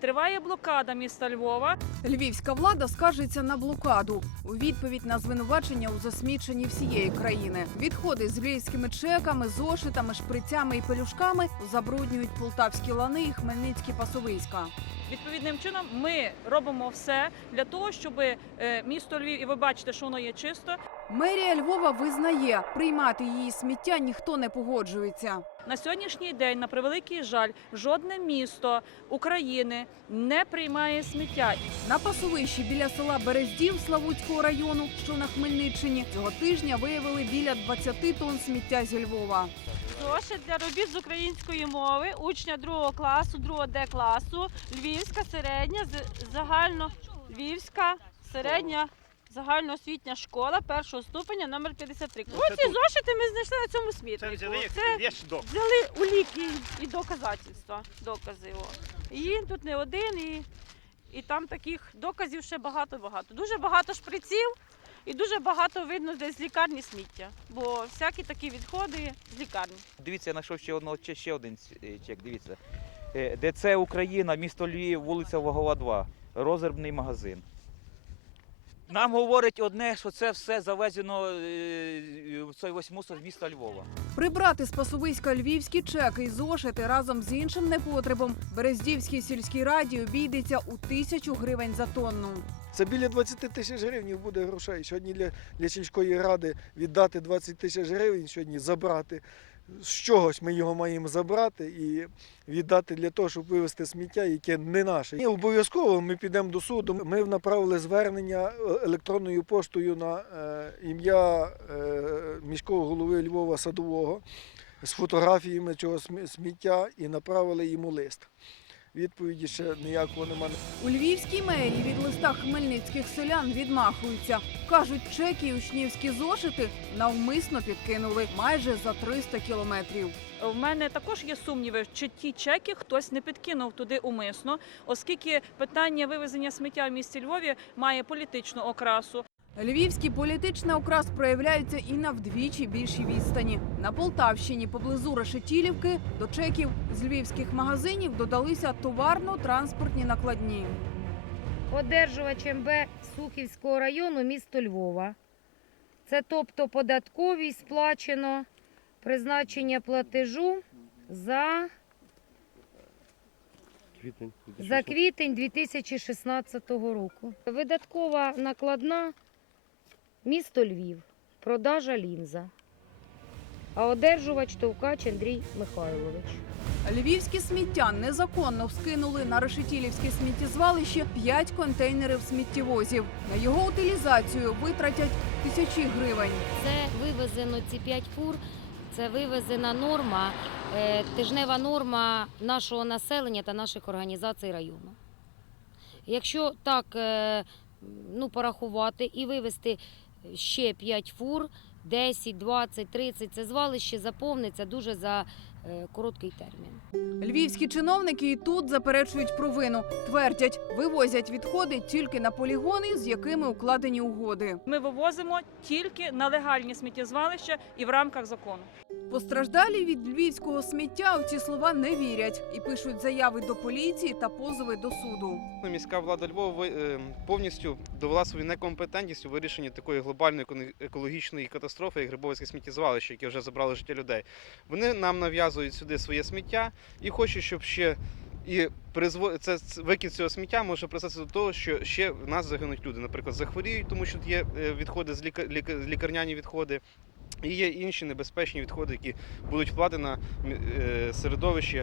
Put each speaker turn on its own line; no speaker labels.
Триває блокада міста Львова.
Львівська влада скаржиться на блокаду у відповідь на звинувачення у засміченні всієї країни. Відходи з львівськими чеками, зошитами, шприцями і пелюшками забруднюють полтавські лани і хмельницькі пасовиська.
Відповідним чином ми робимо все для того, щоб е, місто Львів, і ви бачите, що воно є чисто.
Мерія Львова визнає, приймати її сміття ніхто не погоджується.
На сьогоднішній день, на превеликий жаль, жодне місто України не приймає сміття.
На пасовищі біля села Берездів Славутського району, що на Хмельниччині, цього тижня виявили біля 20 тонн сміття зі Львова.
Зошит для робіт з української мови учня другого класу, другого Д класу, Львівська середня, загально Львівська середня загальноосвітня школа першого ступеня номер 53.
Ну,
Ось
це
ці
тут.
зошити ми знайшли на цьому
Це
смітнику.
взяли як
Це
вещдок.
взяли уліки і доказательства, докази. О. І тут не один, і, і там таких доказів ще багато-багато. Дуже багато шприців і дуже багато видно десь з лікарні сміття. Бо всякі такі відходи з лікарні.
Дивіться, я знайшов ще одного ще, ще один е, чек. Дивіться. Е, ДЦ Україна, місто Львів, вулиця Вагова 2, розербний магазин. Нам говорить одне, що це все завезено е, в цей ось мусор з міста Львова.
Прибрати з пасовиська львівські чеки і зошити разом з іншим непотребом Берездівській сільській раді обійдеться у тисячу гривень за тонну.
Це біля 20 тисяч гривень буде грошей. Сьогодні для, для сільської ради віддати 20 тисяч гривень, сьогодні забрати. З чогось ми його маємо забрати і віддати для того, щоб вивезти сміття, яке не наше. І обов'язково ми підемо до суду. Ми направили звернення е, електронною поштою на е, ім'я е, міського голови Львова Садового з фотографіями цього сміття і направили йому лист. Відповіді ще ніякого немає.
У львівській мерії від листа хмельницьких селян відмахуються. Кажуть, чеки і учнівські зошити навмисно підкинули майже за 300 кілометрів.
У мене також є сумніви, чи ті чеки хтось не підкинув туди умисно, оскільки питання вивезення сміття в місті Львові має політичну окрасу.
Львівський політичний окрас проявляється і на вдвічі більшій відстані. На Полтавщині поблизу Решетілівки до чеків з львівських магазинів додалися товарно-транспортні накладні.
одержувач МБ Сухівського району місто Львова. Це тобто податковій сплачено призначення платежу за, за квітень 2016 року. Видаткова накладна місто Львів, продажа лінза. А одержувач Товкач Андрій Михайлович.
Львівські сміття незаконно скинули на решетілівське сміттєзвалище 5 контейнерів сміттєвозів. На його утилізацію витратять тисячі гривень.
Це вивезено ці 5 фур. Це вивезена норма, е, тижнева норма нашого населення та наших організацій району. Якщо так е, ну, порахувати і вивезти ще 5 фур, 10, 20, 30, це звалище заповниться дуже за е, короткий термін.
Львівські чиновники і тут заперечують провину. Твердять, вивозять відходи тільки на полігони, з якими укладені угоди.
Ми вивозимо тільки на легальні сміттєзвалища і в рамках закону.
Постраждалі від львівського сміття у ці слова не вірять і пишуть заяви до поліції та позови до суду.
Міська влада Львова е, повністю довела свою некомпетентність у вирішенні такої глобальної еко- екологічної катастрофи, як Грибовицьке сміттєзвалище, яке вже забрало життя людей. Вони нам нав'язують сюди своє сміття і хочуть, щоб ще і призво... це викид цього сміття може призвести до того, що ще в нас загинуть люди. Наприклад, захворіють, тому що є е, відходи з ліка... ліка- лікарняні відходи. І є інші небезпечні відходи, які будуть впливати на е, середовище